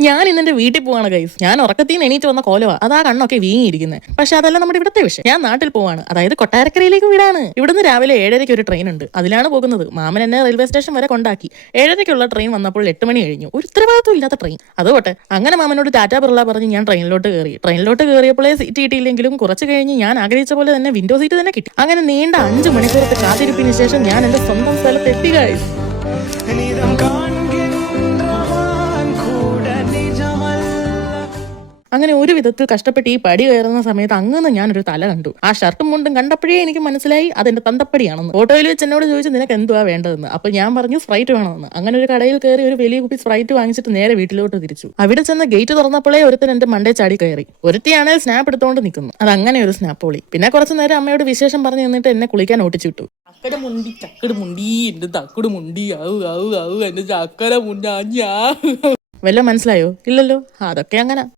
ഞാൻ ഇന്ന് എന്റെ വീട്ടിൽ പോവാണ് ഗൈസ് ഞാൻ ഉറക്കത്തിൽ നിന്ന് എണീറ്റ് വന്ന കോലവാ. അതാ കണ്ണൊക്കെ വീങ്ങിയിരിക്കുന്നത് പക്ഷെ അതല്ല നമ്മുടെ ഇവിടുത്തെ വിഷയം. ഞാൻ നാട്ടിൽ പോവാണ്. അതായത് കൊട്ടാരക്കരയിലേക്ക് വീടാണ്. ഇവിടുന്ന് രാവിലെ ഏഴരയ്ക്ക് ഒരു ട്രെയിൻ ഉണ്ട്. അതിലാണ് പോകുന്നത്. മാമൻ എന്നെ റെയിൽവേ സ്റ്റേഷൻ വരെ കൊണ്ടാക്കി. ഏഴരയ്ക്കുള്ള ട്രെയിൻ വന്നപ്പോൾ എട്ട് മണി കഴിഞ്ഞു. ഒരു ഉത്തരവാദിത്വം ഇല്ലാത്ത ട്രെയിൻ അതുകൊട്ടെ അങ്ങനെ മാമനോട് ടാറ്റാ ബിർള പറഞ്ഞ് ഞാൻ ട്രെയിനിലോട്ട് കയറി ട്രെയിനിലോട്ട് കയറിയപ്പോഴേ സീറ്റ് കിട്ടിയില്ലെങ്കിലും കുറച്ച് കഴിഞ്ഞ് ഞാൻ ആഗ്രഹിച്ച പോലെ തന്നെ വിൻഡോ സീറ്റ് തന്നെ കിട്ടി. അങ്ങനെ നീണ്ട അഞ്ച് മണിക്കൂറത്തെ കാത്തിരിപ്പിന് ശേഷം ഞാൻ എന്റെ സ്വന്തം സ്ഥലത്ത് എത്തി അങ്ങനെ ഒരു വിധത്തിൽ കഷ്ടപ്പെട്ട് ഈ പടി കയറുന്ന സമയത്ത് അങ്ങനെ ഞാനൊരു തല കണ്ടു. ആ ഷർട്ടും മുണ്ടും കണ്ടപ്പോഴേ എനിക്ക് മനസ്സിലായി അതെന്റെ തന്തപ്പടിയാണെന്ന്. ഓട്ടോയിൽ വെച്ച് എന്നോട് ചോദിച്ചു നിനക്ക് എന്തുവാ വേണ്ടതെന്ന്? അപ്പൊ ഞാൻ പറഞ്ഞു സ്പ്രൈറ്റ് വേണമെന്ന്. അങ്ങനെ ഒരു കടയിൽ കയറി ഒരു വലിയ കുപ്പി സ്പ്രൈറ്റ് വാങ്ങിച്ചിട്ട് നേരെ വീട്ടിലോട്ട് തിരിച്ചു. അവിടെ ചെന്ന് ഗേറ്റ് തുറന്നപ്പോഴേ ഒരുത്തൻ എന്റെ മണ്ടേ ചാടി കയറി. ഒരുത്തിയാണ് സ്നാപ്പ് എടുത്തോണ്ട് നിൽക്കുന്നു അത് അങ്ങനെ ഒരു സ്നാപ്പ് പൊളി. പിന്നെ കുറച്ചു നേരം അമ്മയോട് വിശേഷം പറഞ്ഞു നിന്നിട്ട് എന്നെ കുളിക്കാൻ ഓട്ടിച്ചു വിട്ടു അക്കട മുണ്ടി ചക്കട് മുണ്ടി എന്റെ തക്കട് മുണ്ടി. ആവു ആവു ആവു എന്റെ ചക്കര മുണ്ടാ വല്ല മനസ്സിലായോ? ഇല്ലല്ലോ. അതൊക്കെ അങ്ങനെ.